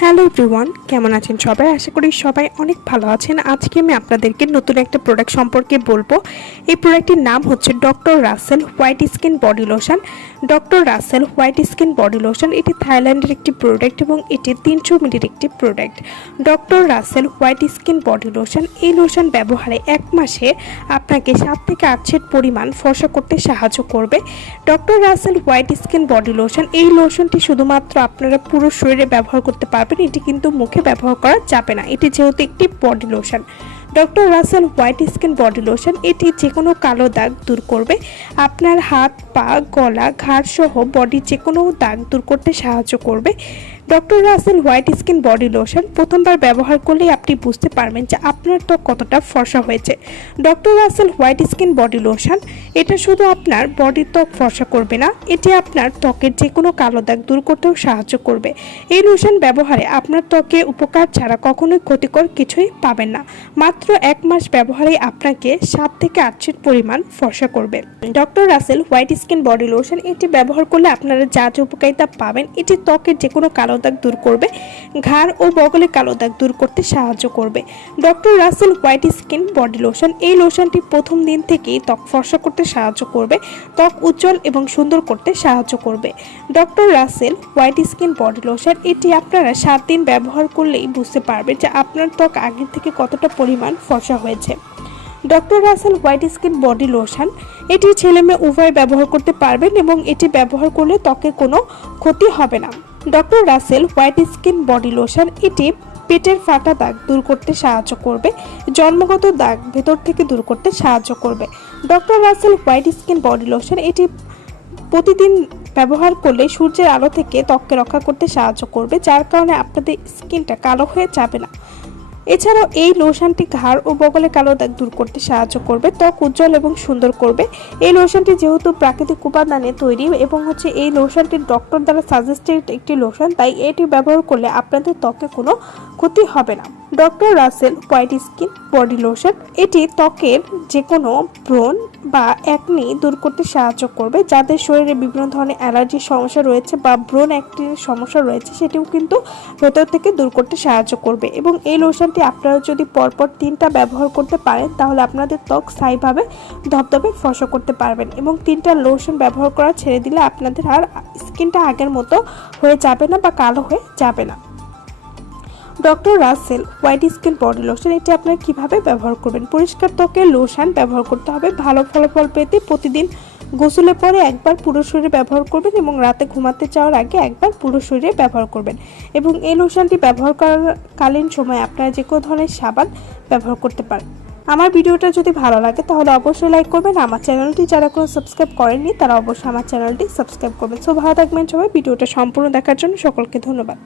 Hello everyone, কেমন আছেন সবাই? আশা করি সবাই অনেক ভালো আছেন। আজকে আমি আপনাদেরকে নতুন একটা প্রোডাক্ট সম্পর্কে বলবো। এই প্রোডাক্টটির নাম হচ্ছে DR.RASHEL white skin body lotion. DR.RASHEL white skin body lotion এটি থাইল্যান্ডের একটি প্রোডাক্ট এবং এটি 300 মিলির একটি product. DR.RASHEL white skin body lotion, এই লোশন ব্যবহারে 1 মাসে আপনাকে 7 থেকে 8 সেট পরিমাণ ফর্সা করতে সাহায্য করবে। DR.RASHEL white skin body lotion, এই লোশনটি শুধুমাত্র আপনারা পুরো শরীরে ব্যবহার করতে পারবেন। এটি কিন্তু মুখে ব্যবহার করা যাবে না, এটি যেহেতু একটি body lotion. DR.RASHEL white skin body lotion এটি যে কোনো কালো দাগ দূর করবে। আপনার হাত, পা, গলা, ঘাড় সহ বডির যে কোনো দাগ দূর করতে সাহায্য করবে। DR.RASHEL white skin body lotion প্রথমবার ব্যবহার করলেই আপনি বুঝতে পারবেন যে আপনার ত্বক কতটা ফর্সা হয়েছে। DR.RASHEL white skin body lotion এটা শুধু আপনার বডির ত্বক ফর্সা করবে না, এটি আপনার ত্বকের যে কোনো কালো দাগ দূর করতেও সাহায্য করবে। এই লোশন ব্যবহারে আপনার ত্বকে উপকার ছাড়া কখনোই ক্ষতিকর কিছুই পাবেন না। মাত্র 1 মাস ব্যবহারে আপনাকে 7 থেকে 8 সেট পরিমাণ ফর্সা করবে। DR.RASHEL white skin body lotion এটি ব্যবহার করলে আপনারা যা যা উপকারিতা পাবেন, এটি ত্বকের যে কোনো কালো দাগ দূর করবে, ঘাড় ও বগলে কালো দাগ দূর করতে সাহায্য করবে। DR.RASHEL white skin body lotion, এই লোশনটি প্রথম দিন থেকেই ত্বক ফর্সা করতে সাহায্য করবে, ত্বক উজ্জ্বল এবং সুন্দর করতে সাহায্য করবে। DR.RASHEL white skin body lotion এটি আপনারা 7 দিন ব্যবহার করলেই বুঝতে পারবে যে আপনার ত্বক আগের থেকে কতটা পরিমাণ ফর্সা হয়েছে। DR.RASHEL white skin body lotion এটি ছেলে মেয়ে উভয় ব্যবহার করতে পারবেন এবং এটি ব্যবহার করলে ত্বকের কোনো ক্ষতি হবে না। DR.RASHEL white skin body lotion এটি পেটের ফাটা দাগ দূর করতে সাহায্য করবে, জন্মগত দাগ ভেতর থেকে দূর করতে সাহায্য করবে। DR.RASHEL white skin body lotion এটি প্রতিদিন ব্যবহার করলে সূর্যের আলো থেকে ত্বককে রক্ষা করতে সাহায্য করবে, যার কারণে আপনাদের স্কিনটা কালো হয়ে যাবে না। এছাড়াও এই লোশনটি ঘাড় ও বগলে কালো দাগ দূর করতে সাহায্য করবে, ত্বক উজ্জ্বল এবং সুন্দর করবে। এই লোশনটি যেহেতু প্রাকৃতিক উপাদানে তৈরি এবং এই লোশনটি ডক্টর দ্বারা সাজেস্টেড একটি লোশন, তাই এটি ব্যবহার করলে আপনাদের ত্বকে কোনো ক্ষতি হবে না। DR.RASHEL white skin body lotion এটি ত্বকের যে কোনো ব্রণ বা একনি দূর করতে সাহায্য করবে। যাদের শরীরে বিভিন্ন ধরনের অ্যালার্জির সমস্যা রয়েছে বা ব্রণ একটির সমস্যা রয়েছে, সেটিও কিন্তু ভেতর থেকে দূর করতে সাহায্য করবে। এবং এই লোশনটি আপনারা যদি পরপর 3টা ব্যবহার করতে পারেন, তাহলে আপনাদের ত্বক স্থায়ীভাবে ধবধবে ফর্সা করতে পারবেন। এবং 3টা লোশন ব্যবহার করা ছেড়ে দিলে আপনাদের আর স্কিনটা আগের মতো হয়ে যাবে না বা কালো হয়ে যাবে না। DR.RASHEL white skin body lotion এটি আপনারা কিভাবে ব্যবহার করবেন? পরিষ্কার ত্বকে লোশন ব্যবহার করতে হবে। ভালো ফলাফল পেতে প্রতিদিন গোসলের পরে একবার পুরো শরীরে ব্যবহার করবেন এবং রাতে ঘুমাতে যাওয়ার আগে একবার পুরো শরীরে ব্যবহার করবেন। এবং এই লোশনটি ব্যবহার করাকালীন সময় আপনারা যে কোনো ধরনের সাবান ব্যবহার করতে পারেন। আমার ভিডিওটা যদি ভালো লাগে তাহলে অবশ্যই লাইক করবেন। আমার চ্যানেলটি যারা কোনো সাবস্ক্রাইব করেননি তারা অবশ্যই আমার চ্যানেলটি সাবস্ক্রাইব করবেন। সো ভালো থাকবেন সবাই। ভিডিওটা সম্পূর্ণ দেখার জন্য সকলকে ধন্যবাদ।